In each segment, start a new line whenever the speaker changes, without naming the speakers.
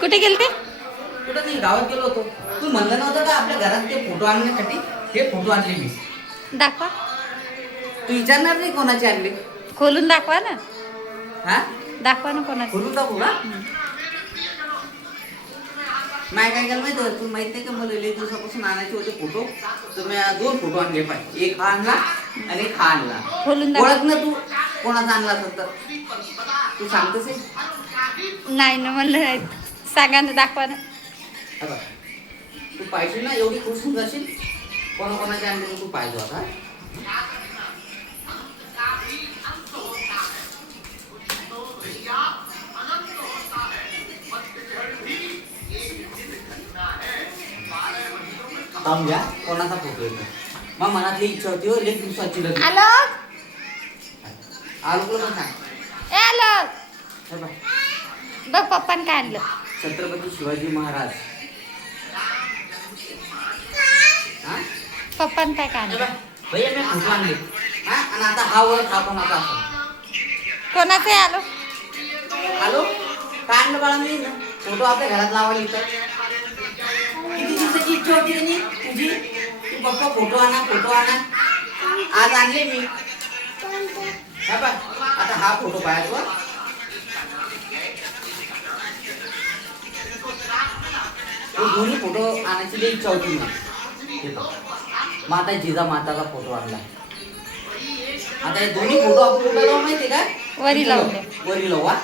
कुठे गेलते?
कुठं नाही गावात गेलो होतो. तू म्हणलं नव्हतं का आपल्या घरात ते फोटो आणण्यासाठी? हे फोटो आणले मी.
दाखवा.
तू विचारणार नाही कोणाचे आणले?
खोलून दाखवा ना.
हा?
दाखवा ना कोणाचं.
खोलून दाखवू का? नाही काय केलं माहिती तू माहीत नाही का मला लई दिवसापासून आणायचे होते फोटो? तर मी दोन फोटो आणले पाहिजे. एक हा आणला आणि एक हा आणला.
खोलून
ओळख ना तू. कोणाचा आणला असेल तर तू सांगतस आहे
नाही ना म्हणलं नाही सांगा ना दाखवा ना
हे बघ, तू पाहिजे ना एवढी खुश होऊन जाशील कोणा कोणाच्या आणले तू पाहिजे होता पाहून घ्या कोणाचा फोटो येतो मग मनातली इच्छा होती हो लेख दिवसाची लग्न
आलो
आलो पण सांग
ए आलो
हे बघ,
पप्पान काय आणलं.
छत्रपती शिवाजी महाराज. हा?
पप्पान काय काय आणलं.
बघ, भैया मी फोटो आणले हा? आणि आता हा वर कोणाचा असेल
कोणाचं आहे आलो?
आलो? काय आणलं बाळा मी? फोटो आपल्या घरात लावायला इथं. किती दिवसाची इच्छा होती तुझी? तू पप्पा फोटो आणा फोटो आणा. आज आणले मी. आता हा फोटो पाहायचो तो दोन्ही फोटो आणायची लई इच्छा होती बघ. माता जिजा माताचा फोटो आणला. आता हे दोन्ही फोटो आपण कुठं लावू माहिती का
वरी लावले.
वरी लावू हा?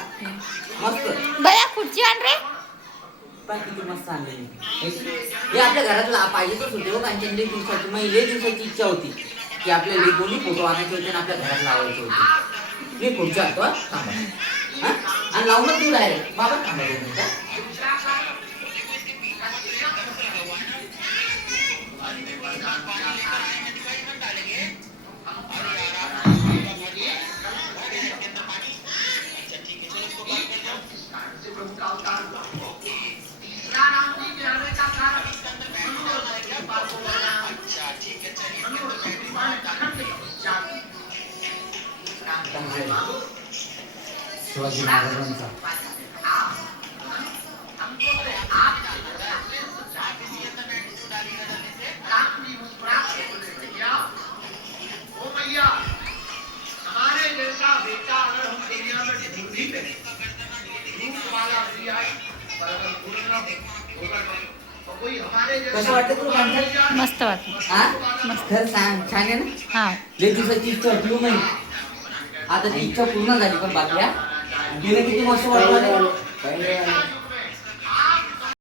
मस्त.
बया खुर्ची आण रे.
किती मस्त आणले मी. हे आपल्या घरातला पाहिजेच होते हो लई दिवसाची मग दिवसाची इच्छा होती की आपल्याला हे दोन्ही फोटो आणायचे होते आणि आपल्या घरात लावायचे होते. मी पुढच्या आतो थांबा. आणि लावूनच देऊ डायरेक्ट बाबा थांबा दोन मिनिटं. अच्छा महाराजांचा
हमारे तो कोई हमारे
कसं वाटतं तुला?
मस्त वाटलं.
हा? खरं सांग छान आहे ना.
हा.
लई दिवसाची इच्छा होती हो माझी आता ती इच्छा पूर्ण झाली पण बाकी गेले किती वर्ष वाटत